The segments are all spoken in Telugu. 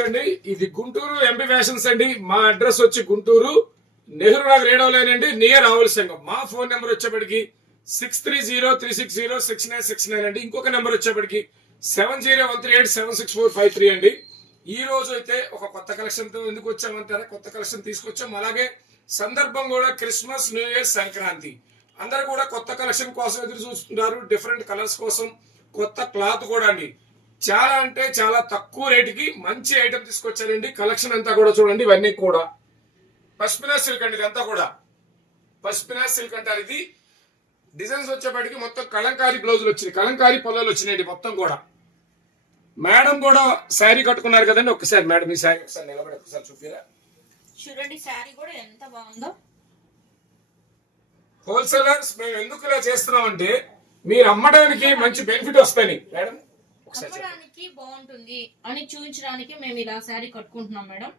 అండి ఇది గుంటూరు ఎంపీ ఫ్యాషన్స్ అండి. మా అడ్రస్ వచ్చి గుంటూరు. నెహ్రూ నగర్ ఏడవ నియర్ ఆవుల సంఘం. మా ఫోన్ నెంబర్ వచ్చేప్పటికి six three zero three six zero six nine six nine అండి. ఇంకొక నెంబర్ వచ్చేప్పటికి seven zero one three eight seven six four five three అండి. ఈ రోజు అయితే ఒక కొత్త కలెక్షన్తో ఎందుకు వచ్చామంటారా? కొత్త కలెక్షన్ తీసుకొచ్చాం. అలాగే సందర్భం కూడా క్రిస్మస్ న్యూ ఇయర్ సంక్రాంతి. అందరు కూడా కొత్త కలెక్షన్ కోసం ఎదురు చూస్తున్నారు. డిఫరెంట్ కలర్స్ కోసం కొత్త క్లాత్ కూడా అండి. చాలా అంటే చాలా తక్కువ రేటుకి మంచి ఐటమ్ తీసుకొచ్చారండి. కలెక్షన్ అంతా కూడా చూడండి ఇవన్నీ కూడా. పష్మినా సిల్క్ అండి ఇదంతా కూడా. పష్మినా సిల్క్ అంటారు ఇది డిజైన్స్ వచ్చేప్పటికి మొత్తం కలంకారీ బ్లౌజులు వచ్చినాయి. కలంకారీ పొలాలు వచ్చినాయండి మొత్తం కూడా. మేడం కూడా శారీ కట్టుకున్నారు కదండి ఒకసారి మేడం ఈ శారీ ఒకసారి నిలబడి ఒకసారి చూపిరా. చూడండి శారీ కూడా ఎంత బాగుందో. హోల్సేలర్స్ మేము ఎందుకు ఇలా చేస్తున్నామంటే మీరు అమ్మడానికి మంచి బెనిఫిట్ వస్తాయి. మేడం. అమ్మడానికి బాగుంటుంది అని చూపించడానికి మేము ఇలా శారీ కట్టుకుంటున్నాం మేడం.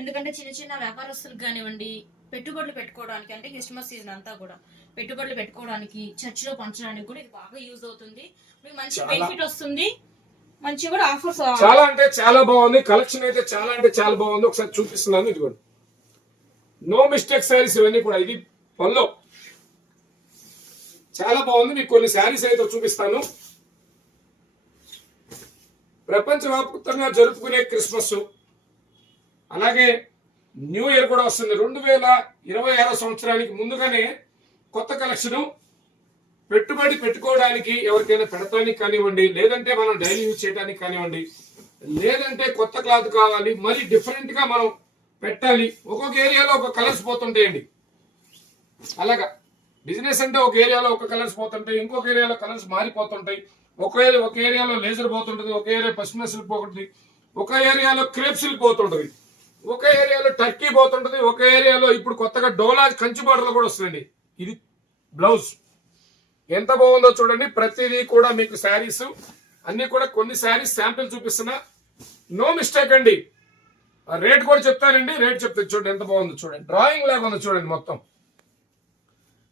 ఎందుకంటే చిన్న చిన్న వ్యాపారస్తులకు కానివ్వండి పెట్టుబడులు పెట్టుకోవడానికి అంటే క్రిస్మస్ సీజన్ అంతా కూడా పెట్టుబడులు పెట్టుకోవడానికి చర్చిలో పంచడానికి కూడా ఇది బాగా యూజ్ అవుతుంది. మీకు మంచి. బెనిఫిట్ వస్తుంది. మంచి కూడా ఆఫర్స్ చాలా అంటే చాలా బాగుంది. కలెక్షన్ అయితే చాలా అంటే చాలా బాగుంది. ఒకసారి చూపిస్తున్నాను ఇదిగోండి. నో మిస్టేక్ శారీస్ ఇవన్నీ కూడా. ఇది పల్లో చాలా బాగుంది. మీకు కొన్ని శారీస్ అయితే చూపిస్తాను. ప్రపంచవ్యాప్తంగా జరుపుకునే క్రిస్మస్. అలాగే న్యూ ఇయర్ కూడా వస్తుంది. రెండు వేల ఇరవై ఆరో సంవత్సరానికి ముందుగానే కొత్త కలెక్షన్ పెట్టుబడి పెట్టుకోవడానికి ఎవరికైనా పెడతానికి కానివ్వండి లేదంటే మనం డైలీ యూజ్ చేయడానికి కానివ్వండి లేదంటే కొత్త క్లాత్ కావాలి మరి డిఫరెంట్గా మనం పెట్టాలి. ఒక్కొక్క ఏరియాలో ఒక కలర్స్ పోతుంటాయండి. అలాగా. బిజినెస్ అంటే ఒక ఏరియాలో ఒక కలర్స్ పోతుంటాయి ఇంకొక ఏరియాలో కలర్స్ మారిపోతుంటాయి. ఒక ఒక ఏరియాలో లేజర్ పోతుంటది ఒక ఏరియా పశ్చిమ సిల్క్ పోతుంటుంది ఒక ఏరియాలో క్రేప్ సిల్క్ పోతుంటది ఒక ఏరియాలో టర్కీ పోతుంటది ఒక ఏరియాలో ఇప్పుడు కొత్తగా డోలా కంచి బార్డర్లు కూడా వస్తుందండి ఇది బ్లౌజ్. ఎంత బాగుందో చూడండి. ప్రతిదీ కూడా మీకు శారీస్ అన్ని కూడా కొన్ని శారీస్ శాంపిల్ చూపిస్తున్నా. నో మిస్టేక్ అండి. రేట్ కూడా చెప్తానండి. రేట్ చెప్తే చూడండి ఎంత బాగుందో చూడండి. డ్రాయింగ్ లాగా ఉంది చూడండి మొత్తం.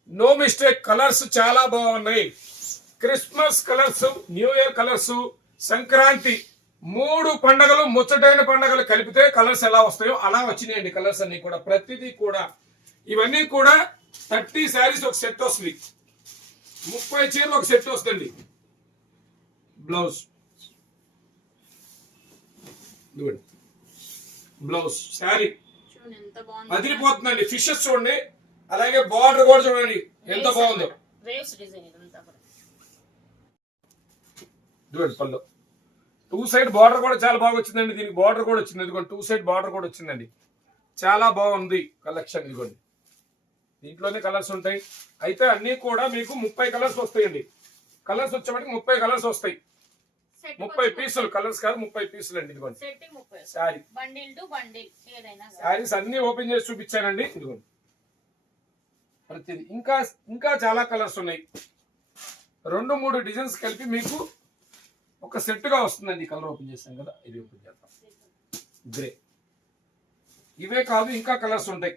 No mistake. కలర్స్ చాలా బాగున్నాయి. Christmas colours new year colours Sankranti మూడు పండగలు ముచ్చటైన పండగలు కలిపితే కలర్స్ ఎలా వస్తాయో అలా వచ్చినాయండి కలర్స్ అన్ని కూడా. ప్రతిదీ కూడా ఇవన్నీ కూడా థర్టీ శారీస్ ఒక సెట్ వస్తుంది. ముప్పై చీరలు ఒక సెట్ వస్తుంది బ్లౌజ్. Blouse sari. అదిరిపోతుందండి. ఫిషెస్ చూడండి. అలాగే బార్డర్ కూడా చూడండి. ఎంత బాగుందో వేవ్స్ డిజైన్ ఇదంతా కూడా ఇదిగోండి పళ్ళు. టూ సైడ్ బార్డర్ కూడా చాలా బాగా వచ్చిందండి. దీనికి బార్డర్ కూడా వచ్చింది. ఇదిగోండి టూ సైడ్ బార్డర్ కూడా వచ్చిందండి. చాలా బాగుంది కలెక్షన్ ఇదిగోండి. దీంట్లోనే కలర్స్ ఉంటాయి. అయితే అన్ని కూడా మీకు ముప్పై కలర్స్ వస్తాయండి. కలర్స్ వచ్చేప్పటికి ముప్పై కలర్స్ వస్తాయి. ముప్పై పీసులు కలర్స్ కాదు ముప్పై పీసులు అండి ఇదిగోండి శారీ. శారీస్ అన్ని ఓపెన్ చేసి చూపించానండి. ఇదిగోండి. ప్రతిది. ఇంకా ఇంకా చాలా కలర్స్ ఉన్నాయి. రెండు మూడు డిజైన్స్ కలిపి మీకు ఒక సెట్గా వస్తుందండి కలర్ ఓపెన్ చేస్తాం కదా ఇది ఓపెన్ చేద్దాం. గ్రే. ఇవే కాదు ఇంకా కలర్స్ ఉంటాయి.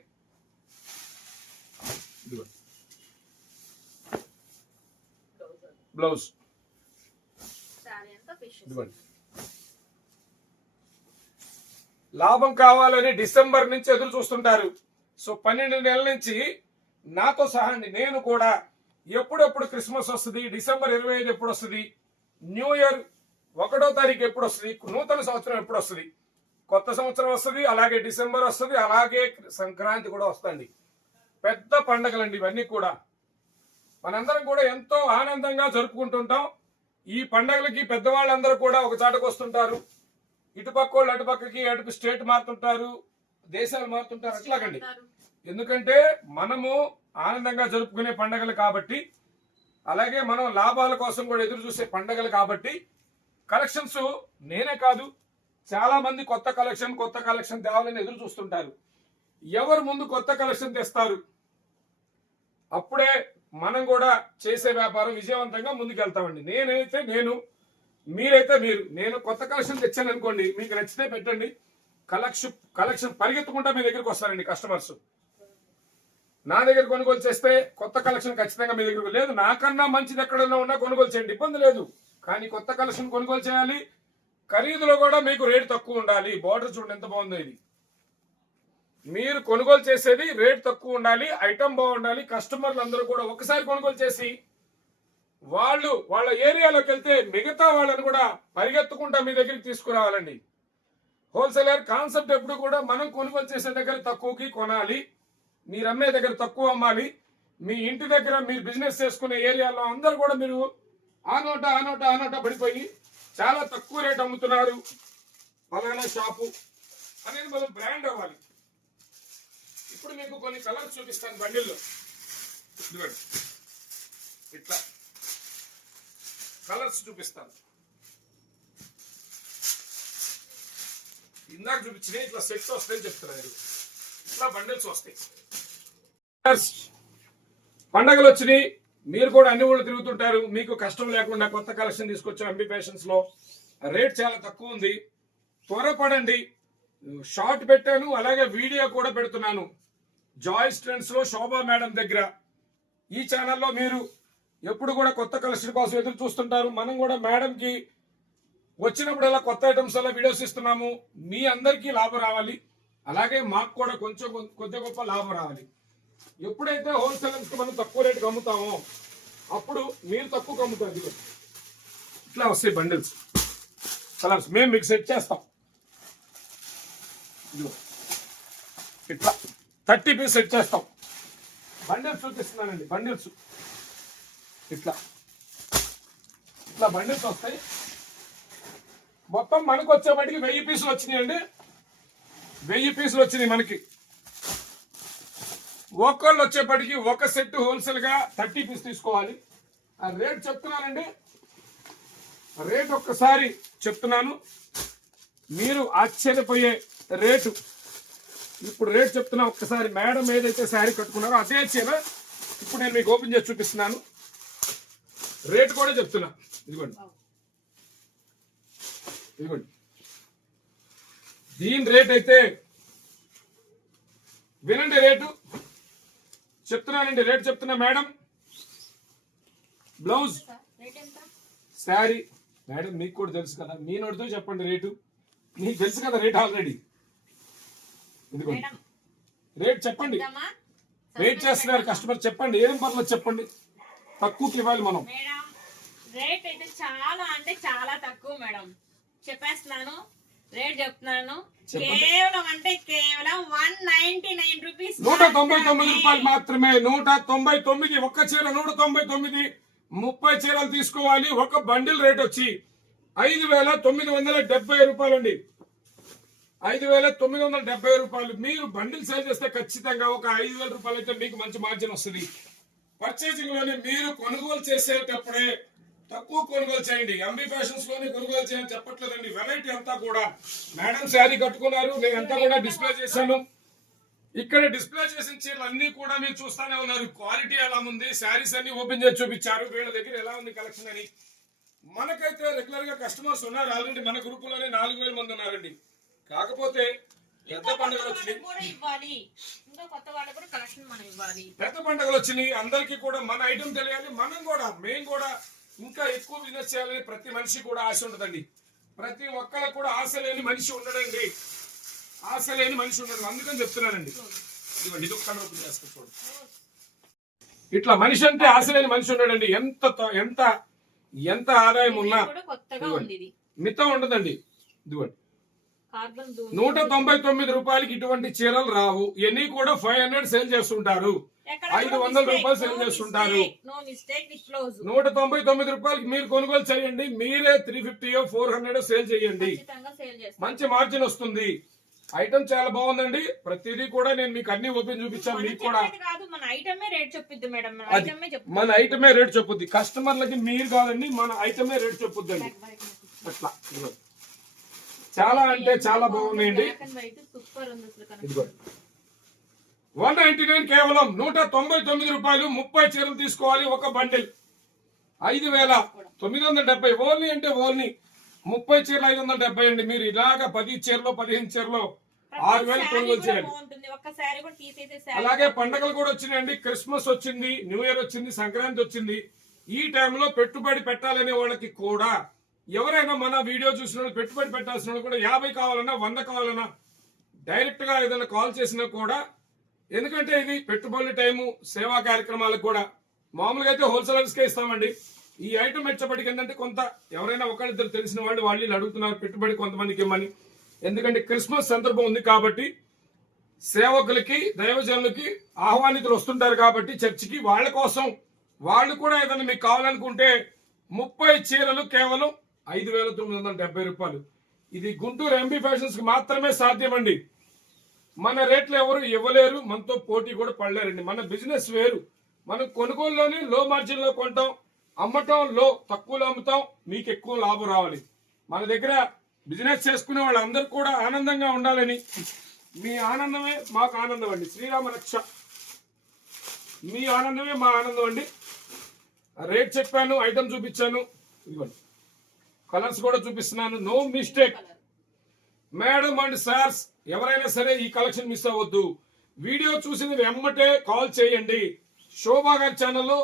బ్లౌజ్. లాభం కావాలని డిసెంబర్ నుంచి ఎదురు చూస్తుంటారు. సో పన్నెండు నెలల నుంచి నాతో సహా అండి నేను కూడా ఎప్పుడెప్పుడు క్రిస్మస్ వస్తుంది డిసెంబర్ ఇరవై ఐదు ఎప్పుడు వస్తుంది న్యూ ఇయర్ ఒకటో తారీఖు ఎప్పుడు వస్తుంది నూతన సంవత్సరం ఎప్పుడు వస్తుంది కొత్త సంవత్సరం వస్తుంది అలాగే డిసెంబర్ వస్తుంది అలాగే సంక్రాంతి కూడా వస్తుంది. పెద్ద పండగలండి ఇవన్నీ కూడా. మనందరం కూడా ఎంతో ఆనందంగా జరుపుకుంటుంటాం. ఈ పండగలకి పెద్దవాళ్ళందరూ కూడా ఒక చాటకు వస్తుంటారు. ఇటుపక్క వాళ్ళు అటుపక్కకి అటు స్టేట్ మారుతుంటారు దేశాలు మారుతుంటారు అట్లాగండి. ఎందుకంటే మనము ఆనందంగా జరుపుకునే పండగలు కాబట్టి అలాగే మనం లాభాల కోసం కూడా ఎదురు చూసే పండగలు కాబట్టి కలెక్షన్స్ నేనే కాదు చాలా మంది కొత్త కలెక్షన్ కొత్త కలెక్షన్ తేవాలని ఎదురు చూస్తుంటారు. ఎవరు ముందు కొత్త కలెక్షన్ తెస్తారు? అప్పుడే మనం కూడా చేసే వ్యాపారం విజయవంతంగా ముందుకెళ్తామండి. నేనైతే నేను మీరైతే మీరు. నేను కొత్త కలెక్షన్ తెచ్చాను అనుకోండి మీకు నచ్చితే పెట్టండి. కలెక్షన్ కలెక్షన్ పరిగెత్తుకుంటా మీ దగ్గరికి వస్తారండి కస్టమర్స్. నా దగ్గర కొనుగోలు చేస్తే కొత్త కలెక్షన్ ఖచ్చితంగా మీ దగ్గరకు లేదు. నాకన్నా మంచిది ఎక్కడన్నా ఉన్నా కొనుగోలు చేయండి. ఇబ్బంది లేదు. కానీ కొత్త కలెక్షన్ కొనుగోలు చేయాలి. ఖరీదులో కూడా మీకు రేటు తక్కువ ఉండాలి. బార్డర్ చూడండి ఎంత బాగుందో ఇది. మీరు కొనుగోలు చేసేది రేట్ తక్కువ ఉండాలి. ఐటమ్ బాగుండాలి. కస్టమర్లు అందరూ కూడా ఒకసారి కొనుగోలు చేసి వాళ్ళు వాళ్ళ ఏరియాలోకి వెళ్తే మిగతా వాళ్ళని కూడా పరిగెత్తుకుంటా మీ దగ్గరికి తీసుకురావాలండి. హోల్సేలర్ కాన్సెప్ట్ ఎప్పుడు కూడా మనం కొనుగోలు చేసే దగ్గర తక్కువకి కొనాలి. మీరు అమ్మే దగ్గర తక్కువ అమ్మాలి. మీ ఇంటి దగ్గర మీరు బిజినెస్ చేసుకునే ఏరియాలో అందరూ కూడా మీరు ఆ నోట ఆ నోట ఆ నోట పడిపోయి చాలా తక్కువ రేట్ అమ్ముతున్నారు ఫలానా షాపు అనేది మనం బ్రాండ్ అవ్వాలి. ఇప్పుడు మీకు కొన్ని కలర్స్ చూపిస్తాను బండిల్లో. ఇదిగోండి. ఇట్లా కలర్స్ చూపిస్తాను. ఇందాక చూపించిన ఇట్లా సెట్స్ వస్తాయని చెప్తున్నారు ఇట్లా బండిల్స్ వస్తాయి. పండగలు వచ్చినాయి. మీరు కూడా అన్ని ఊళ్ళు తిరుగుతుంటారు. మీకు కష్టం లేకుండా కొత్త కలెక్షన్ తీసుకొచ్చారు ఎంబీ ఫ్యాషన్స్లో. రేట్ చాలా తక్కువ ఉంది. త్వరపడండి. షార్ట్ పెట్టాను. అలాగే వీడియో కూడా పెడుతున్నాను. జాయిస్ ట్రెండ్స్లో శోభా మేడం దగ్గర. ఈ ఛానల్లో మీరు ఎప్పుడు కూడా కొత్త కలెక్షన్ కోసం ఎదురు చూస్తుంటారు. మనం కూడా మేడంకి వచ్చినప్పుడల్లా కొత్త ఐటమ్స్ అలా వీడియోస్ ఇస్తున్నాము. మీ అందరికీ లాభం రావాలి. అలాగే మాకు కూడా కొంచెం కొద్ది గొప్ప లాభం రావాలి. ఎప్పుడైతే హోల్సేలర్స్ మనం తక్కువ రేటుకి అమ్ముతామో అప్పుడు మీరు తక్కువ అమ్ముతారు ఇదిగో. ఇట్లా వస్తాయి బండిల్స్. కలర్స్. మేము మీకు సెట్ చేస్తాం. ఇట్లా. థర్టీ పీస్ సెట్ చేస్తాం. బండిల్స్ చూపిస్తున్నానండి బండిల్స్. ఇట్లా. ఇట్లా బండిల్స్ వస్తాయి. మొత్తం మనకు వచ్చేప్పటికి వెయ్యి పీసులు వచ్చినాయండి. వెయ్యి పీసులు వచ్చినాయి మనకి. ఒక్కళ్ళు వచ్చేప్పటికి ఒక సెట్ హోల్సేల్గా థర్టీ పీస్ తీసుకోవాలి. ఆ రేట్ చెప్తున్నానండి. రేట్ ఒక్కసారి చెప్తున్నాను. మీరు ఆశ్చర్యపోయే రేటు ఇప్పుడు రేట్ చెప్తున్నా ఒక్కసారి. మేడం ఏదైతే శారీ కట్టుకున్నారో అదే చీర ఇప్పుడు నేను మీకు ఓపెన్ చేసి చూపిస్తున్నాను. రేట్ కూడా చెప్తున్నా. ఇదిగోండి. ఇదిగోండి. దీని రేట్ అయితే వినండి రేటు చెప్తున్నానండి రేట్ చెప్తున్నా మేడం. బ్లౌజ్. శారీ. మేడం మీకు కూడా తెలుసు కదా మీ నోటితో చెప్పండి రేటు. మీకు తెలుసు కదా రేట్ ఆల్రెడీ. ఇదిగోండి. రేట్ చెప్పండి? వెయిట్ చేస్తున్నారు కస్టమర్ చెప్పండి ఏం పర్లేదు చెప్పండి. తక్కువకి ఇవ్వాలి మనం. రేట్ అయితే చాలా అంటే చాలా తక్కువ మేడం. చెప్పేస్తున్నాను. రేట్ చెప్తున్నాను. కేవలం అంటే కేవలం వన్ నైన్టీ నైన్ రూపీస్ నూట తొంభై తొమ్మిది రూపాయలు మాత్రమే. నూట తొంభై తొమ్మిది ఒక్క చీర నూట తొంభై తొమ్మిది ముప్పై చీరలు తీసుకోవాలి. ఒక బండిల్ రేట్ వచ్చి ఐదు వేల తొమ్మిది వందల డెబ్బై రూపాయలు అండి ఐదు వేల తొమ్మిది వందల డెబ్బై రూపాయలు. మీరు బండిల్ సేల్ చేస్తే ఖచ్చితంగా ఒక ఐదు వేల రూపాయలు అయితే మీకు మంచి మార్జిన్ వస్తుంది. పర్చేసింగ్లోనే మీరు కొనుగోలు చేసేటప్పుడే తక్కువ కొనుగోలు చేయండి. ఎంబీ ఫ్యాషన్స్లోనే కొనుగోలు చేయని చెప్పట్లేదండి. వెరైటీ అంతా కూడా. మేడం శారీ కట్టుకున్నారు. నేను అంతా కూడా డిస్ప్లే చేశాను. ఇక్కడ డిస్ప్లే చేసిన చీరలు అన్ని కూడా మీరు చూస్తానే ఉన్నారు. క్వాలిటీ ఎలా ఉంది? శారీస్ అన్ని ఓపెన్ చేసి చూపించారు. వీళ్ళ దగ్గర ఎలా ఉంది కలెక్షన్ అని. మనకైతే రెగ్యులర్గా కస్టమర్స్ ఉన్నారు. ఆల్రెడీ మన గ్రూప్లోనే నాలుగు వేల మంది ఉన్నారండి. కాకపోతే పెద్ద పండుగలు వచ్చినాయి. పెద్ద పండుగలు వచ్చినాయి. అందరికీ కూడా మన ఐటమ్ తెలియాలి. మనం కూడా మేము కూడా ఇంకా ఎక్కువ బిజినెస్ చేయాలని ప్రతి మనిషి కూడా ఆశ ఉంటుందండి. ప్రతి ఒక్కరికి కూడా ఆశ లేని మనిషి ఉండడండి. ఆశ లేని మనిషి ఉండదు అందుకని చెప్తున్నానండి. ఇదిగోండి ఇది ఒక్క చేస్తా చూడండి. ఇట్లా మనిషి అంటే ఆశ లేని మనిషి ఉండడండి. ఎంత ఎంత ఎంత ఆదాయం ఉన్నా మితం ఉండదండి. ఇదిగోండి. నూట తొంభై తొమ్మిది రూపాయలకి ఇటువంటి చీరలు రావు. ఇవన్నీ కూడా ఫైవ్ హండ్రెడ్ సేల్ చేస్తుంటారు. ఐదు వందల రూపాయలు సేల్ చేస్తుంటారు. నూట తొంభై తొమ్మిది రూపాయలకి మీరు కొనుగోలు చేయండి. మీరే three fifty four hundred sale చేయండి. మంచి మార్జిన్ వస్తుంది. ఐటమ్ చాలా బాగుందండి. ప్రతిదీ కూడా నేను మీకు అన్ని ఓపెన్ చూపించాను. మీకు కూడా మన ఐటమే రేట్ చెప్పిద్ది మేడం. మన ఐటమే రేట్ చెప్పుద్ది. కస్టమర్లకి మీరు కాదండి మన ఐటమే రేట్ చెప్పుద్దండి. అట్లా. చాలా అంటే చాలా బాగున్నాయండి. వన్ నైన్టీ నైన్ కేవలం నూట తొంభై తొమ్మిది రూపాయలు ముప్పై చీరలు తీసుకోవాలి ఒక బండిల్. ఐదు వేల తొమ్మిది వందల డెబ్బై ఓన్లీ అంటే ఓన్లీ ముప్పై చీరలు ఐదు వందల డెబ్బై అండి. మీరు ఇలాగా పది చీరలు పదిహేను చీరలు ఆరు వేలు కొనుగోలు చేయండి. అలాగే పండగలు కూడా వచ్చినాయండి. క్రిస్మస్ వచ్చింది న్యూ ఇయర్ వచ్చింది సంక్రాంతి వచ్చింది. ఈ టైంలో పెట్టుబడి పెట్టాలనే వాళ్ళకి కూడా ఎవరైనా మన వీడియో చూసిన వాళ్ళు పెట్టుబడి పెట్టాల్సిన వాళ్ళు కూడా యాభై కావాలన్నా వంద కావాలన్నా డైరెక్ట్గా ఏదైనా కాల్ చేసినా కూడా ఎందుకంటే ఇది పెట్టుబడి టైము సేవా కార్యక్రమాలకు కూడా. మామూలుగా అయితే హోల్సేలర్స్కే ఇస్తామండి. ఈ ఐటమ్ వచ్చేప్పటికి ఏంటంటే కొంత ఎవరైనా ఒకరిద్దరు తెలిసిన వాళ్ళు వాళ్ళు అడుగుతున్నారు పెట్టుబడి కొంతమందికి ఇవ్వమని. ఎందుకంటే క్రిస్మస్ సందర్భం ఉంది కాబట్టి సేవకులకి దైవజనులకి ఆహ్వానితులు వస్తుంటారు కాబట్టి చర్చికి వాళ్ళ కోసం వాళ్ళు కూడా ఏదైనా మీకు కావాలనుకుంటే ముప్పై చీరలు కేవలం ఐదు వేల తొమ్మిది వందల డెబ్బై రూపాయలు. ఇది గుంటూరు ఎంబీ ఫ్యాషన్స్కి మాత్రమే సాధ్యమండి. మన రేట్లు ఎవరు ఇవ్వలేరు మనతో పోటీ కూడా పడలేరండి. మన బిజినెస్ వేరు. మనం కొనుగోలులోనే లో మార్జిన్లో కొంటాం అమ్మటం లో తక్కువలో అమ్ముతాం మీకు ఎక్కువ లాభం రావాలి. మన దగ్గర బిజినెస్ చేసుకునే వాళ్ళందరూ కూడా ఆనందంగా ఉండాలని. మీ ఆనందమే మాకు ఆనందం అండి. శ్రీరామ రక్ష మీ ఆనందమే మా ఆనందం అండి. రేట్ చెప్పాను ఐటమ్ చూపించాను. ఇదిగోండి. కలర్స్ కూడా చూపిస్తున్నాను. No mistake madam and sirs ఎవరైనా సరే ఈ కలెక్షన్ మిస్ అవ్వద్దు. వీడియో చూసిన వెమ్మటే కాల్ చేయండి. శోభా గారి ఛానల్లో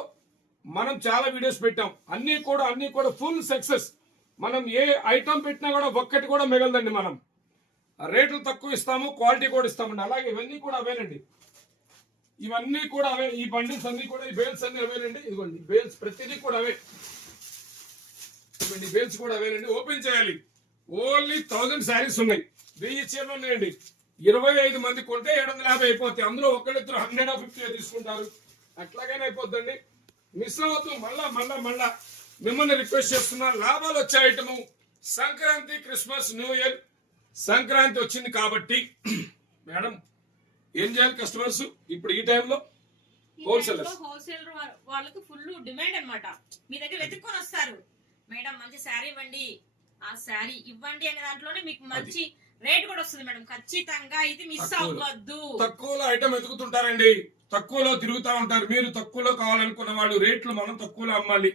మనం చాలా వీడియోస్ పెట్టాం. అన్ని కూడా అన్ని కూడా ఫుల్ సక్సెస్ మనం ఏ ఐటమ్ పెట్టినా కూడా ఒక్కటి కూడా మిగలదండి మనం. రేట్లు తక్కువ ఇస్తాము క్వాలిటీ కూడా ఇస్తామండి. అలాగే ఇవన్నీ కూడా అవేనండి ఇవన్నీ కూడా అవే ఈ బండిల్స్ అన్ని కూడా ఈ బేల్స్ అన్ని అవేనండి ఇదిగోండి బేల్స్ ప్రతిదీ కూడా అవే. ఇవ్వండి బేల్స్ కూడా అవేనండి ఓపెన్ చేయాలి. ఓన్లీ థౌజండ్ శారీస్ ఉన్నాయి. వెయ్యి చీరలు ఉన్నాయండి. ఇరవై ఐదు మంది కొంటే ఏడు వందల యాభై అయిపోతాయి. అందులో ఒకళ్ళిద్దరు హండ్రెడ్ ఫిఫ్టీ తీసుకుంటారు. అట్లాగనే అయిపోద్దండి. మిస్ అవ్వద్దు మళ్ళా మళ్ళా మళ్ళా మిమ్మల్ని రిక్వెస్ట్ చేస్తున్నా లాభాలు వచ్చే item Sankranti Christmas new year Sankranti వచ్చింది కాబట్టి మేడం ఏం చేయాలి కస్టమర్స్ ఇప్పుడు ఈ టైంలో Wholesalers. హోల్సేల్ వాళ్ళకి ఫుల్ డిమాండ్ అన్నమాట. మీ దగ్గర వెతుక్కొని వస్తారు. మేడం మంచి శారీ ఇవ్వండి. ఆ శారీ ఇవ్వండి అనే దాంట్లోనే మీకు మంచి రేట్ కూడా వస్తుంది మేడం. ఖచ్చితంగా ఇది మిస్. అవ్వద్దు. తక్కువలో ఐటమ్ ఎదుగుతుంటారండి తక్కువలో తిరుగుతా ఉంటారు. మీరు తక్కువలో కావాలనుకున్న వాళ్ళు రేట్లు మనం తక్కువలో అమ్మాలి.